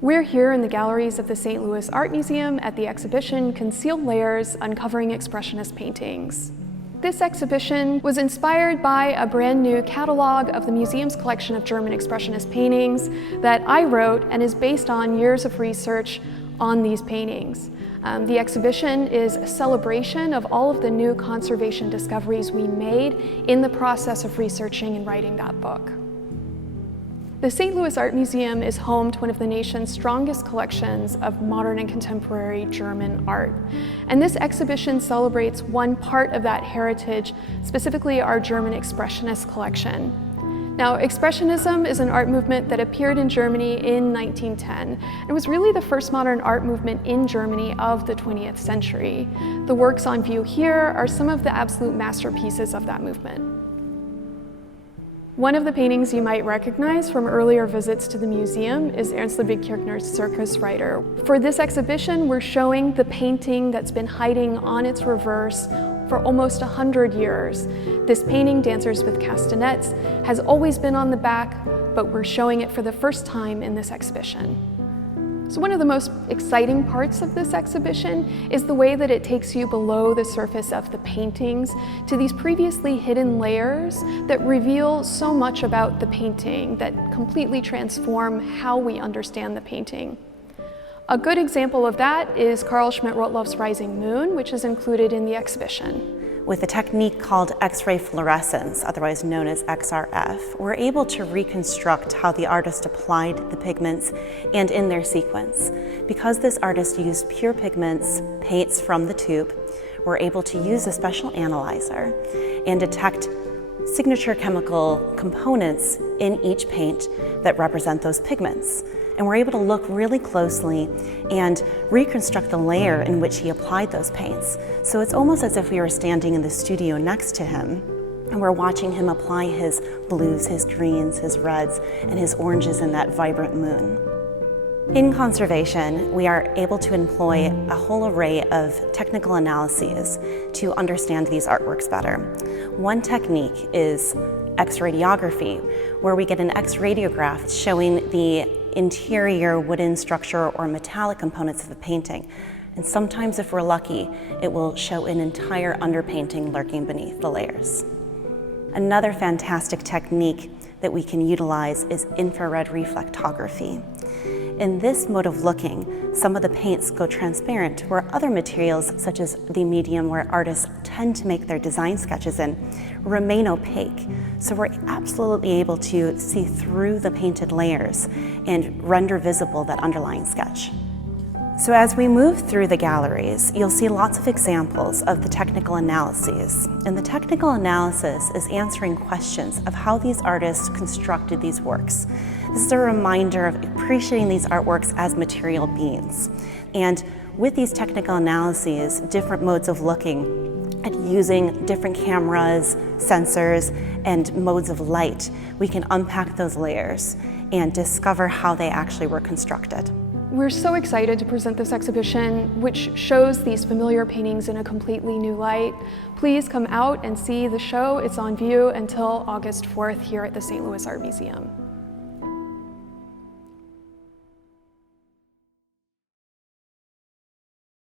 We're here in the galleries of the St. Louis Art Museum at the exhibition Concealed Layers: Uncovering Expressionist Paintings. This exhibition was inspired by a brand new catalog of the museum's collection of German Expressionist paintings that I wrote and is based on years of research on these paintings. The exhibition is a celebration of all of the new conservation discoveries we made in the process of researching and writing that book. The St. Louis Art Museum is home to one of the nation's strongest collections of modern and contemporary German art. And this exhibition celebrates one part of that heritage, specifically our German Expressionist collection. Now, Expressionism is an art movement that appeared in Germany in 1910. It was really the first modern art movement in Germany of the 20th century. The works on view here are some of the absolute masterpieces of that movement. One of the paintings you might recognize from earlier visits to the museum is Ernst Ludwig Kirchner's Circus Rider. For this exhibition, we're showing the painting that's been hiding on its reverse for almost 100 years. This painting, Dancers with Castanets, has always been on the back, but we're showing it for the first time in this exhibition. So one of the most exciting parts of this exhibition is the way that it takes you below the surface of the paintings to these previously hidden layers that reveal so much about the painting, that completely transform how we understand the painting. A good example of that is Carl Schmidt-Rottluff's Rising Moon, which is included in the exhibition. With a technique called X-ray fluorescence, otherwise known as XRF, we're able to reconstruct how the artist applied the pigments and in their sequence. Because this artist used pure pigments, paints from the tube, we're able to use a special analyzer and detect signature chemical components in each paint that represent those pigments. And we're able to look really closely and reconstruct the layer in which he applied those paints. So it's almost as if we were standing in the studio next to him and we're watching him apply his blues, his greens, his reds, and his oranges in that vibrant moon. In conservation, we are able to employ a whole array of technical analyses to understand these artworks better. One technique is X-radiography, where we get an X-radiograph showing the interior wooden structure or metallic components of the painting. And sometimes, if we're lucky, it will show an entire underpainting lurking beneath the layers. Another fantastic technique that we can utilize is infrared reflectography. In this mode of looking, some of the paints go transparent, where other materials, such as the medium where artists tend to make their design sketches in, remain opaque. So we're absolutely able to see through the painted layers and render visible that underlying sketch. So as we move through the galleries, you'll see lots of examples of the technical analyses. And the technical analysis is answering questions of how these artists constructed these works. This is a reminder of appreciating these artworks as material beings. And with these technical analyses, different modes of looking at using different cameras, sensors, and modes of light, we can unpack those layers and discover how they actually were constructed. We're so excited to present this exhibition, which shows these familiar paintings in a completely new light. Please come out and see the show. It's on view until August 4th here at the St. Louis Art Museum.